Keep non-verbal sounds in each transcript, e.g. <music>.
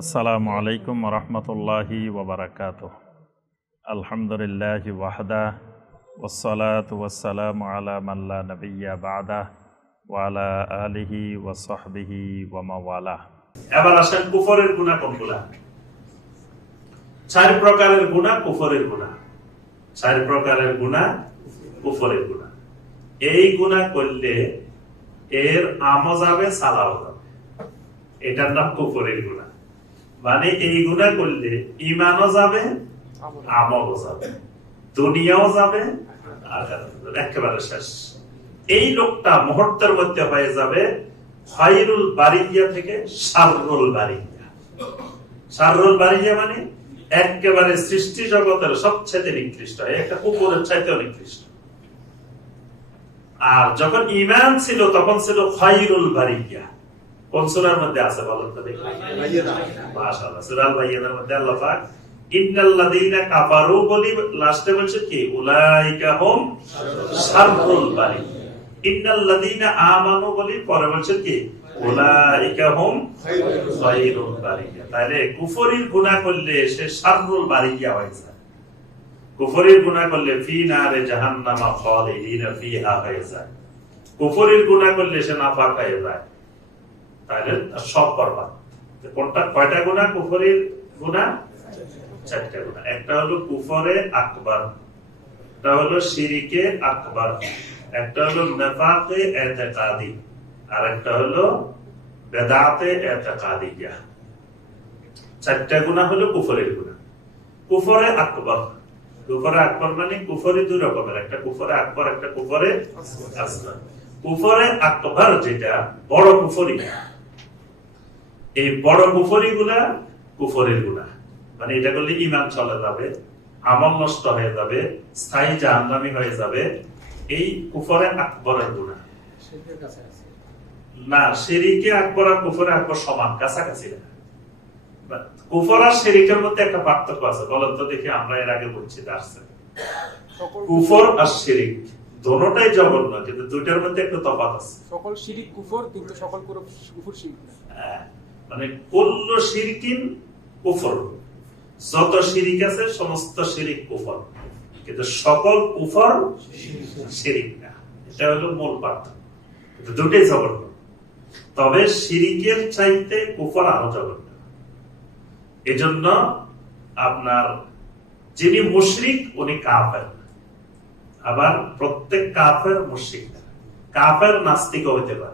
আসসালামু আলাইকুম রহমতুল্লাহি ওবরাকাত আলহামদুলিল্লাহ ওয়াহদা ওসলাত ওয়াসালাম আলা মাল্লা নবিয়া বাদা ওয়ালা আলিহি ওয়াসহবিহি ওয়ামাওয়ালা এবার আসেন কুফরের গুণা কোনগুলা চার প্রকারের গুণা কুফরের গুণা চার প্রকারের গুণা কুফরের গুণা এই গুণা করলে এর আমও যাবে সালাও যাবে। এটার নাম কুফরের গুণা মানে এই গুণা করলে ইমানও যাবে, আমলও যাবে, দুনিয়াও যাবে একেবারে শেষ। এই লোকটা মুহূর্তের মধ্যে হয়ে যাবে খয়রুল বারিয়া থেকে শাররুল বারিয়া। শাররুল বারিয়া মানে একেবারে সৃষ্টি জগতের সবচেয়ে নিকৃষ্ট একটা কুকুরের চাইতে নিকৃষ্ট। আর যখন ইমান ছিল, তখন ছিল খয়রুল বারিয়া। কোন সূরার মধ্যে আছে বলেন তো দেখি। মাশাআল্লাহ সূরা আল মধ্যে আল্লাহ পাক ইন্নাল্লাযীনা কাফারু বলি লাস্টে বলছে কি? উলাইকা হুম শাররুল বারিয়া ইন্নাল্লাযীনা আমানু বলি পরে বলছে কি? উলাইকা হুম খায়রুল বারিয়া। তাহলে কুফরির গুনাহ করলে সে শাররুল বারিয়া হয়ে যায়। কুফরির গুনাহ করলে ফি নারে জাহান্নামা খালিদিনা ফিহা হয়ে যায়। কুফরির গুনাহ করলে সে নাফাক হয়ে যায়। তাহলে সব বরবাদ। কোনটা কয়টা গুনাহ কুফরির গুনাহ চারটা গুনাহ একটা হলো কুফরে আকবার, একটা হলো আকবার, একটা হলো নেফাকে এতেকাদি, আর একটা হলো বেদাতে চারটা গুনাহ হলো কুফরের গুনাহ কুফরে আকবর। কুফরে আকবর মানে কুফরি দুই রকমের, একটা কুফরে আকবর, একটা কুফরে আসগর কুফরে আকবর যেটা বড় কুফরি এই বড় কুফরি গুলা কুফরের গুণা। মানে এটা করলে ইমান চলে যাবে আমল নষ্ট হয়ে যাবে স্থায়ী জাহান্নামি হয়ে যাবে। এই কুফরে আকবরের গুণা। না শিরিকে আকবর আর কুফরে আকবর সমান কাছাকাছি না। কুফর আর শিরিকের মধ্যে একটা পার্থক্য আছে বলেন তো দেখি আমরা এর আগে বলছি দার্সে কুফর আর শিরিক দোনোটাই জঘন্য কিন্তু দুইটার মধ্যে একটা তফাৎ আছে। সকল শিরিক কুফর কিন্তু সকল কুফর শিরিক না। হ্যাঁ, মানে কুল্ল শিরকিন কুফর। যত শিরিক আছে, সমস্ত শিরিক কুফর। কিন্তু সকল কুফর শিরিক না। এটা হলো মূল পার্থক্য। দুটোই জঘন্য। তবে শিরিকের চাইতে কুফর আরও জঘন্য। এজন্য আপনার যিনি মুশরিক, উনি কাফের আবার প্রত্যেক কাফের মুশরিক কাফের নাস্তিক হইতে পারে।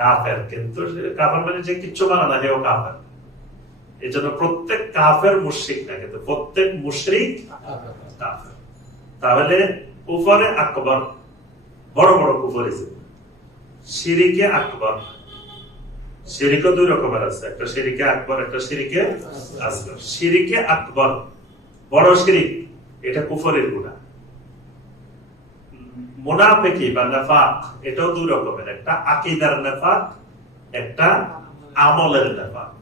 কাফের। কিন্তু কাফের মানে যে কিচ্ছু মানে না কাফের। এই জন্য প্রত্যেক কাফের মুশরিক না, কিন্তু প্রত্যেক মুশরিক কাফের। তাহলে কুফরে আকবর, বড় বড় শিরিকে আকবর। দুই রকমের আছে, একটা শিরিকে আকবর, একটা শিরিকে আসগর। শিরিকে আকবর, বড় শিরিক, এটা কুফরের গুণা। মুনাফেকি বা নেফাক, এটাও দুই রকমের। একটা আকিদার নেফাক, একটা আমলের নেফাক।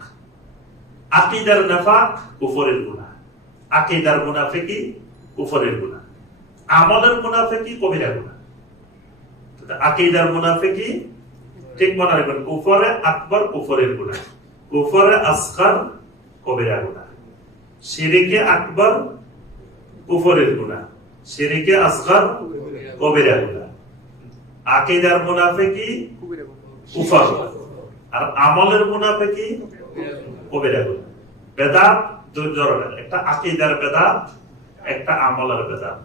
আকিদার নেফাক উপরের গুণা আকিদার মুনাফেকি উপরের গুণা আমলের মুনাফেকি কবিরা গুণা আকিদার মুনাফেকি, ঠিক মনে রাখবেন, কুফরে আকবর, কুফরের গুণা উপরে আসকার কবিরা গুণা শিরিকে আকবর উপরের গুণা শিরিকে আসগার কবিরা গুণা আকিদার মুনাফিকি। কুফর আর আমলের মুনাফিকি কবিরা গুণা বেদাত দুই ধরনের। একটা আকিদার বেদাত, একটা আমলের বেদাত।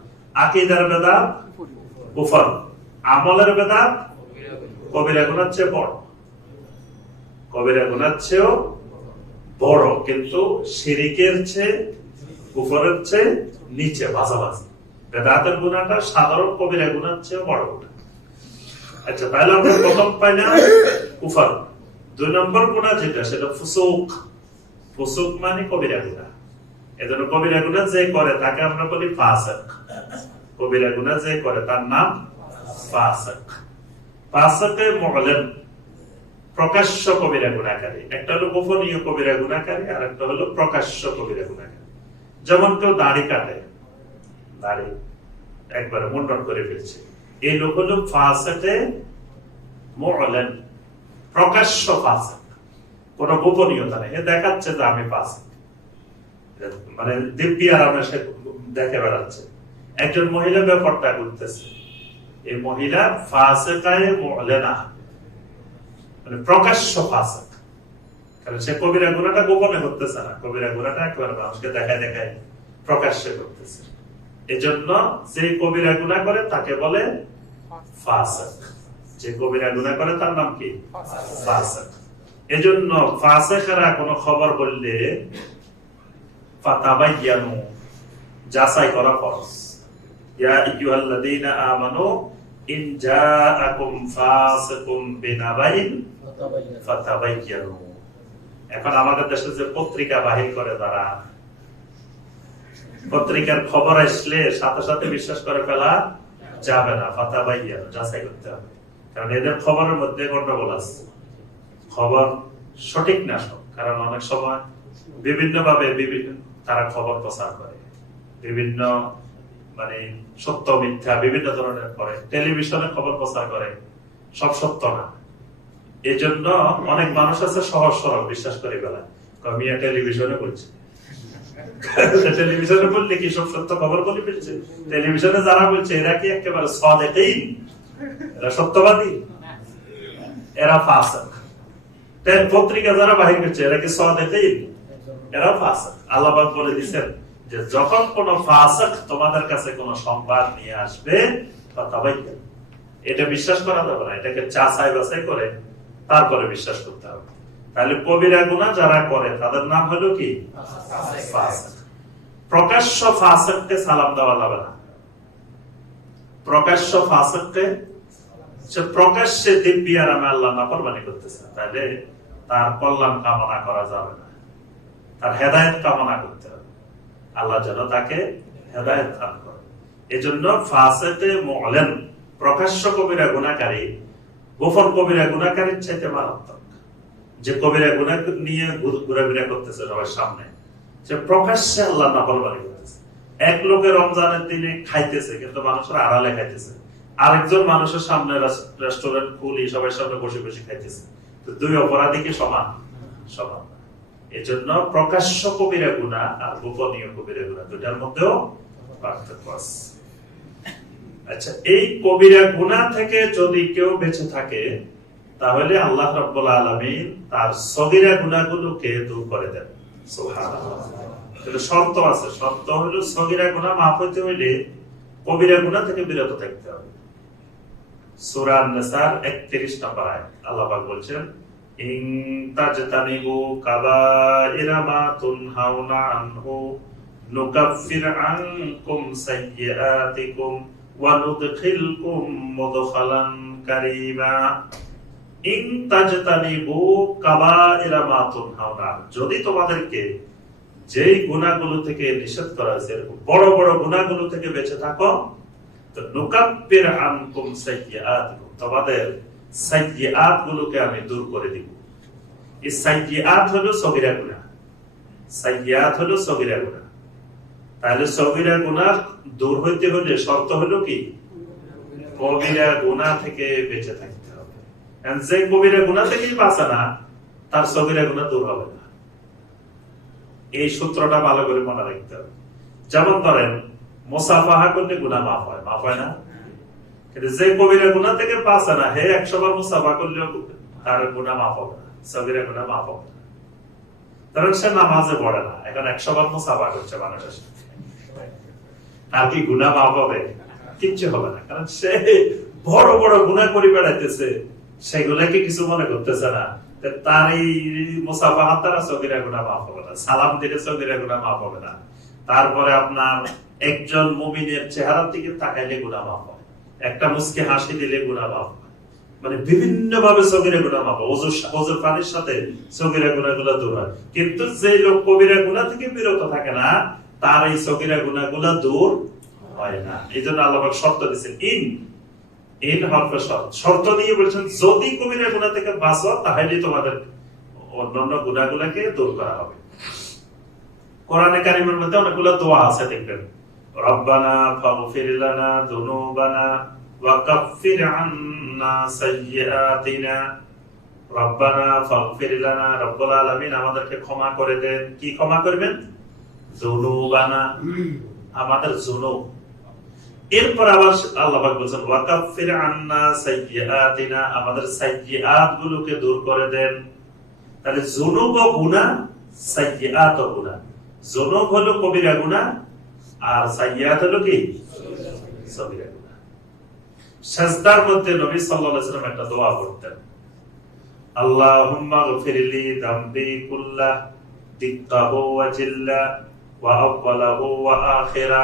আকিদার বেদাত কুফরি। আমলের বেদাত কবিরা গুণার চেয়ে বড়। কবিরা গুণার চেয়েও বড়। কিন্তু শিরিকের চেয়ে কুফরের চেয়ে নিচে ভাজাভাজি বেদাতের গুণাটা সাধারণ কবিরা গুণার চেয়ে বড় গুণা। আচ্ছা তাহলে আমরা প্রথম পাই না কুফর। দুই নম্বর গুণা যেটা, সেটা ফুসুক। ফুসুক মানে কবিরা গুণা। এজন্য কবিরা গুণা যে করে, তাকে আমরা বলি কবিরা গুণা যে করে, তার নাম ফাসক। ফাসকে মুআলিন প্রকাশ্য কবিরা গুণাকারী। একটা হলো গোপনীয় কবিরা গুণাকারী আর একটা হলো প্রকাশ্য কবিরা গুণাকারী। যেমন কেউ দাড়ি কাটে মুন্ডন করে ফেলছে। এই লোক প্রকাশ্য গোপনীয়তা নেই। দেখাচ্ছে যে আমি মানে দিব্যি সে দেখে বেড়াচ্ছে। একজন মহিলা ব্যাপারটা করতেছে এই মহিলা মুলেনা মানে প্রকাশ্য ফাসেক কারণ সে কবিরা গুণাটা গোপনে করতেছে না। কবিরা গুণাটা একেবারে মানুষকে দেখায় দেখায় প্রকাশ্যে করতেছে। এজন্য যে কবিরা গুণা করে তাকে বলে ফাসেক। যে কবিরা গুণা করে তার নাম কি? ফাসেক। এজন্য ফাসেকেরা কোনো খবর বললে যাচাই করা ইয়া আমানু, ইন জাআকুম ফাসিকুম বিনাবাইন ফাতাবাইয়ানু। এখন আমাদের দেশে যে পত্রিকা বাহির করে তারা পত্রিকার খবর আসলে সাথে সাথে বিশ্বাস করে ফেলা যাবে না ফাতাবাইয়ানু যাচাই করতে হবে। কারণ এদের খবরের মধ্যে গন্ডগোল আছে। খবর সঠিক না সব, কারণ অনেক সময় বিভিন্ন ভাবে বিভিন্ন তারা খবর প্রচার করে। বিভিন্ন মানে সত্য, মিথ্যা, বিভিন্ন ধরনের করে। টেলিভিশনে খবর প্রচার করে, সব সত্য না। এই জন্য অনেক মানুষ আছে সহজ সরল বিশ্বাস করে বেলা মিয়া টেলিভিশনে বলছে। টেলিভিশনে বললে কি সব সত্য খবর বলে ফেলছে। টেলিভিশনে যারা বলছে, এরা কি একেবারে এরা সত্যবাদী? এরা ফাসক। পত্রিকা যারা বাহির করছে, এরা কি এরা ফাসক। আল্লাহ পাক বলে দিচ্ছেন যে, যখন কোন ফাসক তোমাদের কাছে কোন সংবাদ নিয়ে আসবে। এটা বিশ্বাস করা যাবে না। এটাকে যাচাই বাছাই করে তারপরে বিশ্বাস করতে হবে। তাহলে কবিরা গুনাহ যারা করে, তাদের নাম হলো কি? প্রকাশ্য ফাসিককে সালাম দেওয়া যাবে না। প্রকাশ্য ফাসিককে, সে প্রকাশ্যে দিব্যি আমি আল্লাহ নাফরমানি করতেছে তাহলে তার কল্যাণ কামনা করা যাবে না। তার হেদায়েত কামনা করতে হবে। আল্লাহ যেন তাকে হেদায়েত দান করে। এজন্য ফাসেতে মুলেন প্রকাশ্য কবিরা গুণাকারী গোপন কবিরা গুণাকারীর চাইতে মারাত্মক যে কবিরা গুণা নিয়ে ঘুর- ঘোরাফেরা করতেছে সবার সামনে, সে প্রকাশ্যে আল্লাহ নাফরমানি করতেছে। এক লোকে রমজানের দিনে খাইতেছে, কিন্তু মানুষের আড়ালে খাইতেছে। আরেকজন মানুষের সামনে রেস্টুরেন্ট খুলি সবার সামনে বসে বসে খাইতেছে। তো দুই অপরাধী কি সমান? সমান। এই জন্য প্রকাশ্য কবিরা গুণা আর গোপনীয় কবিরা গুণা দুটার মধ্যেও পার্থক্য আছে। আচ্ছা এই কবিরা গুণা থেকে যদি কেউ বেঁচে থাকে তাহলে আল্লাহ রাব্বুল আলামিন তার সগিরা গুণাগুলোকে দূর করে দেন। শর্ত আছে। শর্ত হলো সগিরা গুণা মাফ হইতে হইলে কবিরা গুণা থেকে বিরত থাকতে হবে। সূরা আন-নিসার 31 নম্বর আয়াত। আল্লাহ বলছেন কারীমা। যদি তোমাদেরকে যেই গুণাগুলো থেকে নিষেধ করা হয়েছে বড় বড় গুণাগুলো থেকে বেঁচে থাকো আনকুম তোমাদের গুলোকে আমি দূর করে দিব। তাহলে দূর হইতে হলে শর্ত হলো কি? কবিরা গুনাহ থেকে বেঁচে And যে কবিরা গুনাহ থেকেই বাঁচে না, তার সগীরা গুনাহ দূর হবে না। এই সূত্রটা ভালো করে মনে রাখতে হবে। যেমন ধরেন, মোসাফাহা করলে গুনাহ মাফ হয়। মাফ হয় না? কিন্তু যে কবিরা গুনাহ থেকে বাঁচে না, হে একশো বার মুসাফা করলেও তার গুনাহ মাফ হবে না। সগীরা গুনাহ মাফ হবে না। কারণ সে নামাজে পড়ে না, এখন একশো বার করছে মানুষের তার কি গুনাহ মাফ হবে? কিচ্ছু হবে না। কারণ সে বড় বড় গুনাহ করে বেড়াইতেছে। সেগুলাকে কিছু মনে করতেছে না। তার এই মুসাফা দ্বারা সগীরা গুনাহ মাফ হবে না। সালাম দিলে সগীরা গুনাহ মাফ হবে না। তারপরে আপনার একজন মুমিনের চেহারার দিকে তাকাইলে গুনাহ মাফ হয় একটা মুসকে হাসি দিলে গুনাহ মাফ মানে বিভিন্ন ভাবে সগিরা গুনাহ মাফ হয় পানির সাথে সগিরা গুনাহগুলো দূর হয়। কিন্তু যে লোক কবিরা গুনাহ থেকে বিরত থাকে না, তার এই সগিরা গুলা দূর হয় না। এই জন্য আল্লাহ শর্ত দিয়েছেন, ইন শর্ত। দিয়ে বলছেন, যদি কবিরা গুনাহ থেকে বাঁচো, তাহলে তোমাদের অন্যান্য গুনাহগুলোকে দূর করা হবে। কোরআনে কারিমের মধ্যে অনেকগুলো দোয়া আছে, দেখবেন। রব্বানা ওয়া কাফির আন্না সাইয়্যাতিনা। রব্বানা রব্বুল আলামিন আমাদেরকে ক্ষমা করে দেন। কি ক্ষমা করবেন? আমাদের যুনুব এরপর আবার আল্লাহ বলেছেন, ওয়াকাফির আন্না সাইয়্যাতিনা আমাদের সাইয়্যাত গুলোকে দূর করে দেন। তাহলে যুনুব ও গুনাহ সাইয়্যাত ও গুনাহ যুনুব হলো কবিরা গুনাহ আর সাইয়্যাত হলো কি? সগীরা গুনাহ সাজদার মধ্যে নবী সাল্লাল্লাহু আলাইহি একটা দোয়া করতেন আল্লাহুম্মা গফিরলি যামবি কুল্লাহ দিক্কাহু ওয়া জিল্লা, ওয়া আউওয়ালাহু ওয়া আখিরা।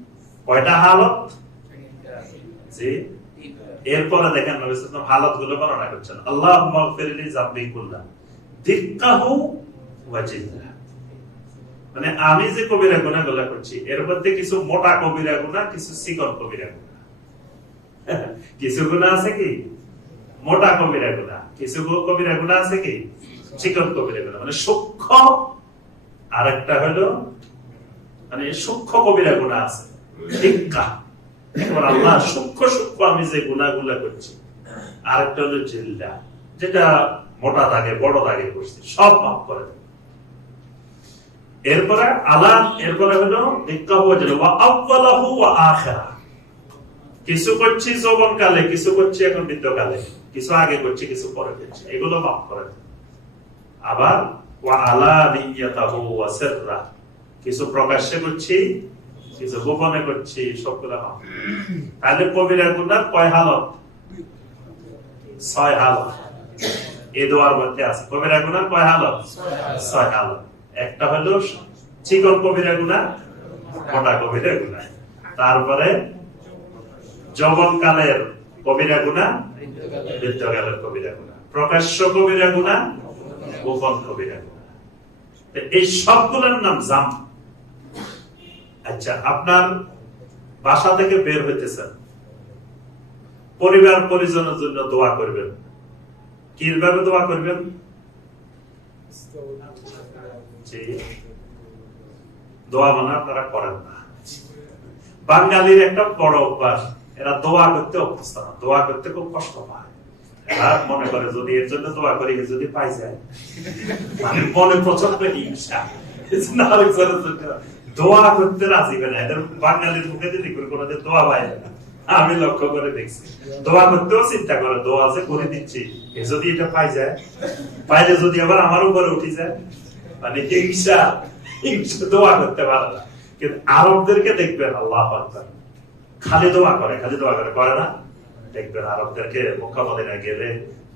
কয়টা হালত? জি। এরপরে দেখেন নবী হালতগুলো বর্ণনা করছেন। আল্লাহ মাগফিরলি জাম্বি কুল্লাহ দিক্কাহু ওয়া মানে আমি যে কবিরা গুণা গুলা করছি এর মধ্যে কিছু মোটা কবিরা গুণা কিছু চিকন কবিরা গুণা <laughs> কিছু গুণা আছে কি? মোটা কবিরা গুণা কিছু কবিরা গুণা আছে কি? চিকন কবিরা গুণা মানে সূক্ষ্ম আর একটা হলো মানে সূক্ষ্ম কবিরা গুণা আছে। আল্লাহ সূক্ষ্ম সূক্ষ্ম আমি যে গুণাগুলা করছি আর একটা হলো জিল্লা, যেটা মোটা দাগে, বড় দাগে করছি, সব মাফ করে এরপরে আলা এরপরে হলো কিছু করছি যৌবন কালে কিছু করছি এখন বৃদ্ধকালে, কিছু আগে করছি, কিছু পরে করছি, এগুলো মাফ করে। আবার আলা কিছু প্রকাশ্যে করছি কিছু গোপনে করছি, সবগুলো তাহলে কবিরা গুনাহ কয় হালত? ছয় হালত। এই দোয়ার মধ্যে আছে। কবিরা গুনাহ কয় হালত? ছয় হালত। একটা হলো চিকন কবিরা গুনাহ মোটা কবিরা গুনাহ তারপরে যৌবন কালের কবিরা গুনাহ বৃদ্ধকালের কবিরা গুনাহ প্রকাশ্য কবিরা গুনাহ গোপন কবিরা তো এই সবগুলোর নাম জাম। আচ্ছা আপনার বাসা থেকে বের হইতেছেন। পরিবার, পরিজনের জন্য দোয়া করবেন। কীভাবে দোয়া করবেন? দোয়া মানে আপনারা করেন না। বাঙালির একটা বড় অভ্যাস, এরা দোয়া করতে অভ্যস্ত না, দোয়া করতে খুব কষ্ট পায়। এরা মনে করে যদি এর জন্য দোয়া করি যদি পাই যায়। মানে মনে প্রচণ্ড হিংসা। দোয়া করতে রাজি করে না। এদের বাঙালির মুখে যদি কোনোদিন দোয়া পায় না আমি লক্ষ্য করে দেখছি। দোয়া করতেও চিন্তা করে, দোয়া যে করে দিচ্ছি, এ যদি এটা পাই যায়, পাইলে যদি আবার আমার উপরে উঠে যায় মানে হিংসা হিংসা দোয়া করতে পারে না। কিন্তু আরবদেরকে দেখবেন, আল্লাহ খালি দোয়া করে, খালি দোয়া করে করে না। দেখবেন আরবদেরকে মক্কা গেলে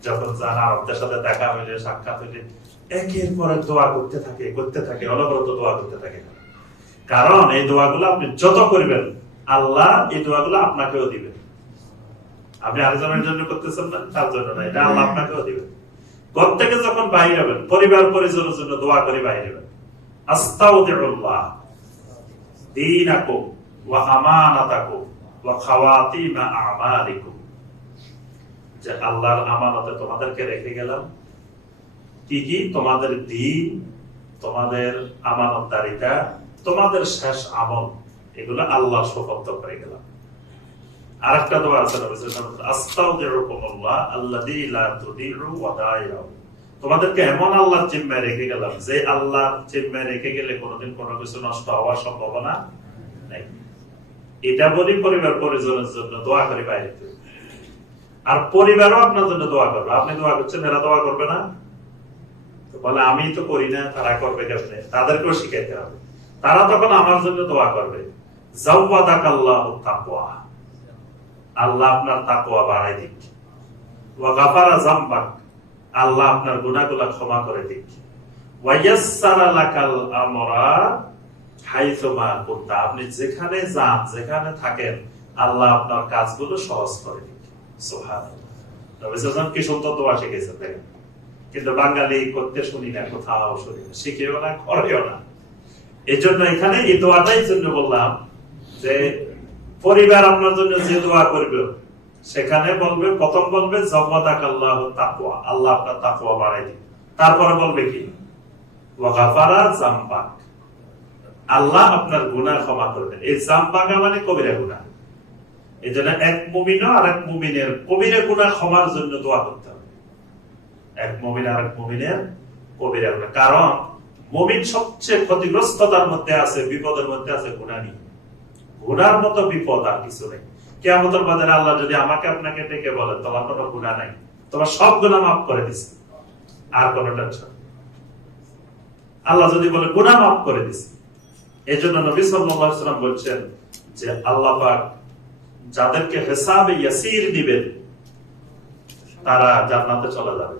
যখন যান আরবদের সাথে দেখা হইলে, সাক্ষাৎ হইলে, একের পর দোয়া করতে থাকে করতে থাকে, অনবরত দোয়া করতে থাকে। কারণ এই দোয়াগুলো আপনি যত করবেন, আল্লাহ এই দোয়াগুলো আপনাকেও দিবেন আপনি আরেকজনের জন্য করতেছেন না? তার জন্য না, এটা আল্লাহ আপনাকেও দিবেন ঘর থেকে যখন বাইরে হবেন, পরিবার পরিজনের জন্য দোয়া করে বাইরে হবেন। ওয়া ওয়া যে আল্লাহর আমানতে তোমাদেরকে রেখে গেলাম। কি কি? তোমাদের দিন, তোমাদের আমানতদারিতা তোমাদের শেষ আমল, এগুলো আল্লাহ সুপত্ত করে গেলাম। আরেকটা দোয়া আছে তোমাদেরকে এমন জিম্মায় রেখে গেলাম, যে জিম্মায় রেখে গেলে কোনোদিন কোনো কিছু নষ্ট হওয়ার সম্ভাবনা নেই। এটা বলি পরিবার পরিজনের জন্য দোয়া করি বাইরে আর পরিবারও আপনার জন্য দোয়া করবে। আপনি দোয়া করছেন, এরা দোয়া করবে না? বলে আমি তো করি না, তারা করবে কেমনে? তাদেরকেও শিখাইতে হবে। তারা তখন আমার জন্য দোয়া করবে। আল্লাহ আপনার তাকওয়া বাড়াই দিক। আল্লাহ আপনার ক্ষমা করে দিক। আপনি যেখানে যান, যেখানে থাকেন, আল্লাহ আপনার কাজগুলো সহজ করে দিক। ওয়াসাল্লাম কি সুন্দর দোয়া দেখেন। কিন্তু বাঙালি করতে শুনি না, কোথাও শুনি না। শিখেও না, করেও না। এই জন্য এখানে এই দোয়াটাই জন্য বললাম যে, পরিবার আপনার জন্য যে দোয়া করবে, সেখানে বলবে, প্রথম বলবে জব্বাদাক আল্লাহ তাকওয়া আল্লাহ আপনার তাকওয়া বাড়াই দিন তারপরে বলবে কি? আল্লাহ আপনার গুনাহ ক্ষমা করবেন। এই জাম্পাকা মানে কবিরা গুনাহ। এই জন্য এক মুমিনও আর এক মুমিনের কবিরা গুনাহ ক্ষমার জন্য দোয়া করতে হবে। এক মুমিন আর এক মুমিনের কবিরা গুনাহ। কারণ মুমিন সবচেয়ে ক্ষতিগ্রস্ততার মধ্যে আছে, বিপদের মধ্যে আছে, গুনাহ। নিয়ে গুনার মতো বিপদ আর কিছু নেই। কেয়ামতের বাজারে আল্লাহ যদি আমাকে আপনাকে ডেকে বলেন তোমার কোনো গুণা নাই, তোমার সব গুণা মাফ করে দিছে, আর কোনো টেনশন আল্লাহ যদি বলে গুণা মাফ করে দিছে। এই জন্য নবী ওয়াসাল্লাম বলছেন যে, আল্লাহ পাক যাদেরকে হিসাবে ইয়াসির দিবেন, তারা জান্নাতে চলে যাবে।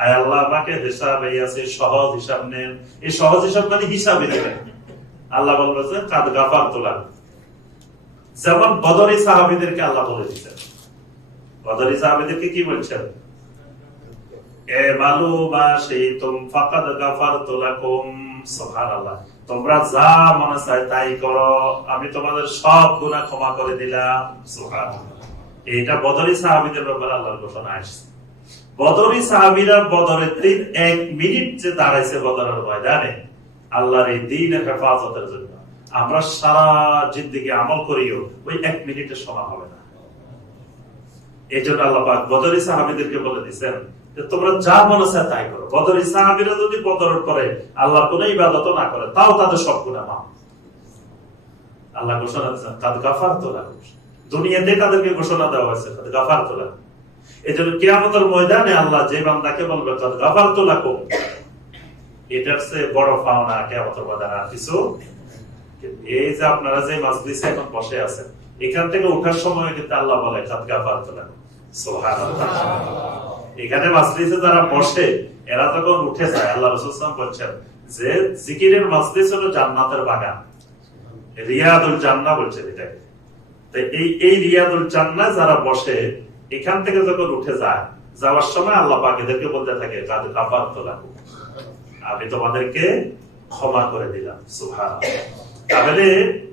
আয় আল্লাহ আমাকে হিসাবে ইয়াসির সহজ হিসাব নেন। এই সহজ হিসাব মানে হিসাবে নেবেন আল্লাহ কাদ গাফার তোলা যেমন বদরি সাহাবীদেরকে আল্লাহ বলে দিচ্ছেন বদরি সাহাবীদেরকে কি বলছেন? এ মালু মা সেই তুম ফাকাদ সুবহানাল্লাহ। তোমরা যা মনে চায় তাই করো। আমি তোমাদের সব গুনাহ ক্ষমা করে দিলাম। সুবহানাল্লাহ। এটা বদরি সাহাবিদের ব্যাপারে আল্লাহর ঘোষণা আসছে। বদরি সাহাবীরা বদরের দিন এক মিনিট যে দাঁড়াইছে বদরের ময়দানে, আল্লাহর এই দিনের হেফাজতের জন্য। আমরা সারা জিন্দিগি আমল করিও, ওই এক মিনিটের সমান হবে না। এই জন্য আল্লাহ বদরি সাহাবীদেরকে বলে দিচ্ছেন তোমরা যা মনে চায় তাই করো। বদরি সাহাবীরা যদি বদর করে, আল্লাহ কোন ইবাদত না করে, তাও তাদের সব গুণা মাফ। আল্লাহ ঘোষণা দিচ্ছেন কাদ গাফার তোলা দুনিয়াতে তাদেরকে ঘোষণা দেওয়া হয়েছে তাদের গাফার তোলা এই জন্য কিয়ামতের ময়দানে আল্লাহ যে বান্দাকে বলবে তোলা কম এটার বড় পাওনা কিয়ামতের আর কিছু এই যে আপনারা যে এখন বসে আছেন, এখান থেকে ওঠার সময় কিন্তু আল্লাহ বলে সুবহানাল্লাহ। এখানে মাজলিসে যারা বসে, এরা তখন উঠে যায়, আল্লাহ রসুলাম বলছেন যে জিকিরের মাজলিস হলো জান্নাতের বাগান। রিয়াদুল জান্না বলছেন এটাকে। এই এই রিয়াদুল জান্না যারা বসে এখান থেকে যখন উঠে যায়, যাওয়ার সময় আল্লাহ পাক এদেরকে বলতে থাকে, কাদ কাফার তোলাকু আমি তোমাদেরকে ক্ষমা করে দিলাম সুহান তাহলে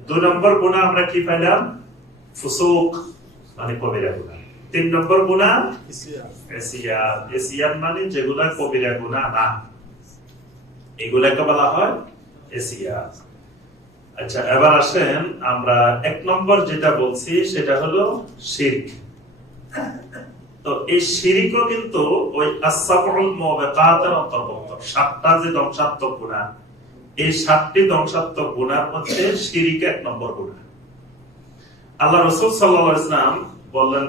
দুই নম্বর গুণা আমরা কি পাইলাম? ফুসুক মানে কবিরা গুণা তিন নম্বর গুণা এসিয়ান এসিয়ান মানে যেগুলা কবিরা গুণা না। এগুলাকে বলা হয় এসিয়ান আচ্ছা এবার আসেন আমরা এক নম্বর যেটা বলছি, সেটা হলো শিরক। তো এই শিরিকও কিন্তু ওই অন্তর্ভুক্ত। সাতটা যে ধ্বংসাত্মক গুণা, এই সাতটি ধ্বংসাত্মক গুণার মধ্যে শিরিক এক নম্বর গুণা। আল্লাহ রসুল বললেন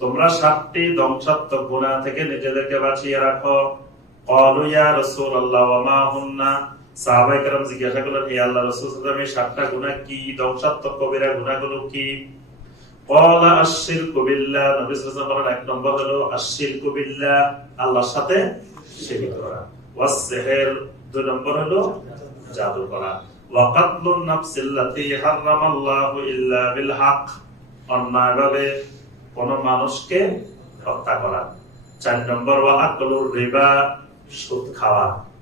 তোমরা সাতটি ধ্বংসাত্মক গুনাহ থেকে নিজেদেরকে বাঁচিয়ে রাখো। ক্বালু রাসূলুল্লাহ, ওয়া মা হুন্না? সাহাবাই কালাম জিজ্ঞাসা করলেন আল্লাহ সাতটা গুণা কি? ধ্বংসাত্মক কবিরা কি? কলা কবিল্লা নবী বলেন, এক নম্বর হলো কবিল্লা আল্লাহর সাথে করা। দুই নম্বর হলো জাদু করা। ওয়াকাতলুন নাফসিল্লাতি হারামাল্লাহু ইল্লা বিল অন্যায়ভাবে কোন মানুষকে হত্যা করা। চার নম্বর ওয়া রিবা, সুদ খাওয়া।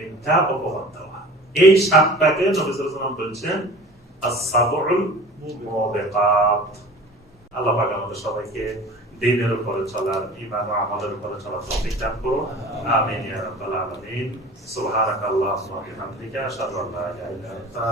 মিথ্যা অপবাদ দেওয়া এই সাতটাকে নবী সাল্লাল্লাহু বলছেন আল্লাহ পাক আমাদের সবাইকে দিনের উপরে চলার ইমান আমাদের উপরে চলার তৌফিক দান করুন। আমিন, ইয়া রাব্বাল আলামিন। সুবহানাকাল্লাহুম্মা ওয়া বিহামদিকা, আশহাদু আল্লা ইলাহা ইল্লা আনতা